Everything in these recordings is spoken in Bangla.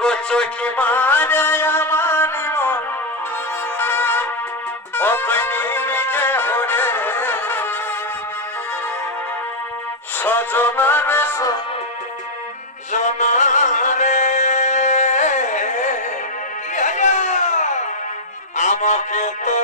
গো চোখে মারে আমার মন। অগ্নি যে হরে সজনার সজনারে। আমাকে তো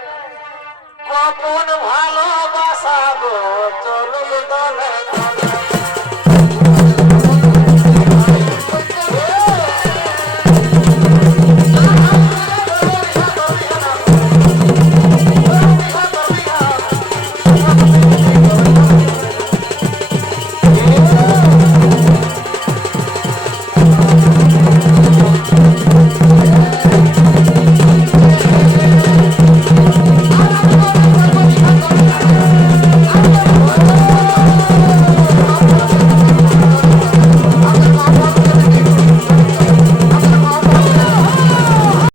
কখন ভালোবাসা গো? চলুন দলে দলে।